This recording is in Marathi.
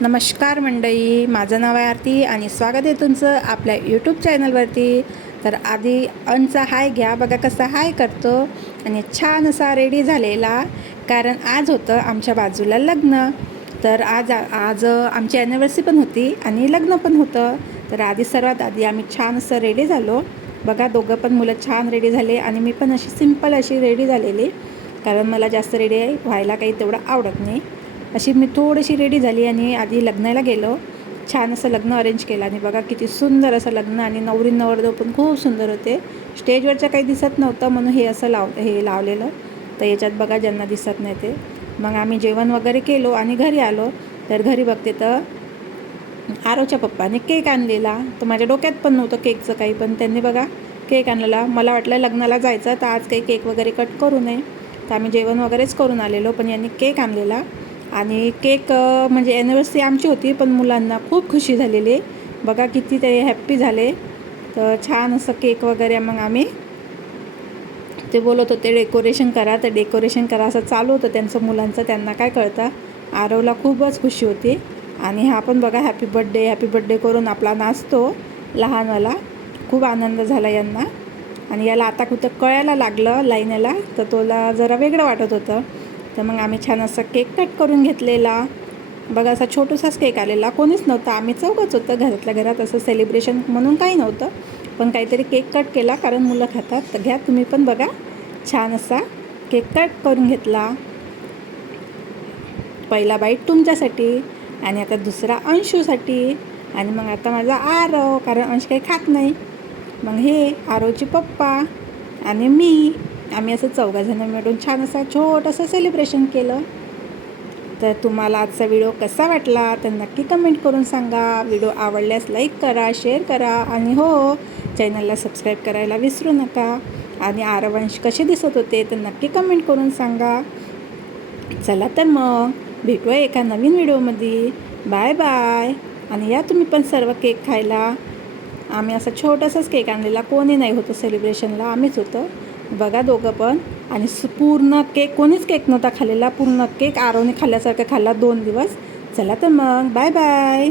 नमस्कार मंडळी माझं नाव आहे आरती आणि स्वागत आहे तुमचं आपल्या यूट्यूब चॅनलवरती तर आधी अनचा हाय घ्या बघा कसा हाय करतो आणि छान असा रेडी झालेला कारण आज होतं आमच्या बाजूला लग्न. तर आज आज आमची ॲनिव्हर्सरी पण होती आणि लग्न पण होतं. तर आधी सर्वात आधी आम्ही छान असं रेडी झालो. बघा दोघं पण मुलं छान रेडी झाले आणि मी पण अशी सिंपल अशी रेडी झालेली कारण मला जास्त रेडी व्हायला काही तेवढं आवडत नाही. अशी मी थोडीशी रेडी झाली आणि आधी लग्नाला गेलो. छान असं लग्न अरेंज केलं आणि बघा किती सुंदर असं लग्न आणि नवरी नवरदेव पण खूप सुंदर होते. स्टेजवरचं काही दिसत नव्हतं म्हणून हे असं लाव हे लावलेलं. तर याच्यात बघा ज्यांना दिसत नाही ते. मग आम्ही जेवण वगैरे केलो आणि घरी आलो. तर घरी बघते तर आरोच्या पप्पाने केक आणलेला. तर माझ्या डोक्यात पण नव्हतं केकचं काही पण त्यांनी बघा केक आणलेला. मला वाटलं लग्नाला जायचं तर आज काही केक वगैरे कट करू नये. तर आम्ही जेवण वगैरेच करून आलेलो पण यांनी केक आणलेला. आणि केक म्हणजे ॲनिव्हर्सरी आमची होती पण मुलांना खूप खुशी झालेली. बघा किती ते हॅप्पी झाले. तर छान असं केक वगैरे मग आम्ही ते बोलत होते डेकोरेशन करा. तर डेकोरेशन करा असं चालू होतं त्यांचं मुलांचं त्यांना काय कळतं? आरवला खूपच खुशी होती. आणि हा पण बघा हॅपी बड्डे हॅपी बड्डे करून आपला नाचतो लहानवाला. खूप आनंद झाला यांना. आणि याला आता कुठं कळायला लागलं लाईनला तर तोला जरा वेगळं वाटत होतं. तर मग आम्ही छान असा केक कट करून घेतलेला. बघा असा छोटूसाच केक आलेला. कोणीच नव्हता. आम्ही चौघच होतं घरातल्या घरात. असं सेलिब्रेशन म्हणून काही नव्हतं. पण काहीतरी केक कट केला कारण मुलं खातात. तर घ्या तुम्ही पण बघा. छान असा केक कट करून घेतला. पहिला बाईट तुमच्यासाठी आणि आता दुसरा अंशूसाठी. आणि मग आता माझा आरव कारण अंश काही खात नाही. मग हे आरोची पप्पा आणि मी. आम्ही असं चौघाजणं मिळून छान असं छोटंसं सेलिब्रेशन केलं. तर तुम्हाला आजचा व्हिडिओ कसा वाटला तर नक्की कमेंट करून सांगा. व्हिडिओ आवडल्यास लाईक करा शेअर करा आणि हो चॅनलला सबस्क्राईब करायला विसरू नका. आणि आरवंश कसे दिसत होते तर नक्की कमेंट करून सांगा. चला तर मग भेटूया एका नवीन व्हिडिओमध्ये बाय बाय आणि या तुम्ही पण सर्व केक खायला. आम्ही असं छोटासाच केक आणलेला. कोणी नाही होतं सेलिब्रेशनला आम्हीच होतं. बघा दोघं पण. आणि पूर्ण केक कोणीच केक नव्हता खाल्लेला. पूर्ण केक आरोने खाल्ल्यासारखं खाल्ला दोन दिवस. चला तर मग. Bye bye